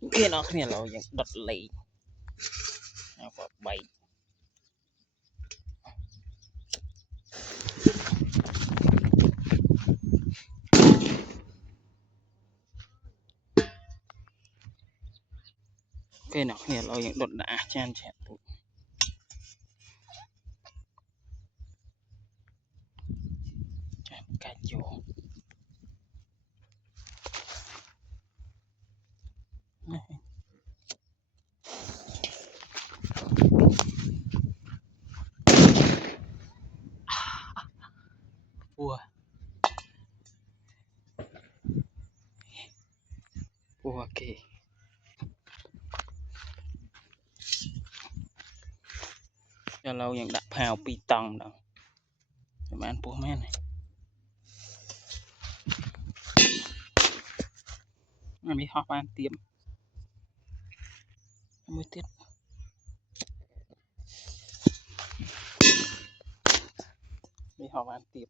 kia nó kia là dạng đột lì và bảy kia nó kia là dạng đột đã chan chẹt cả chỗ vua kì cho lâu những đặt hào pi tòng đó các bạn bố mẹ này nó bị họp ăn tiệm mới tiết bị họp ăn tiệm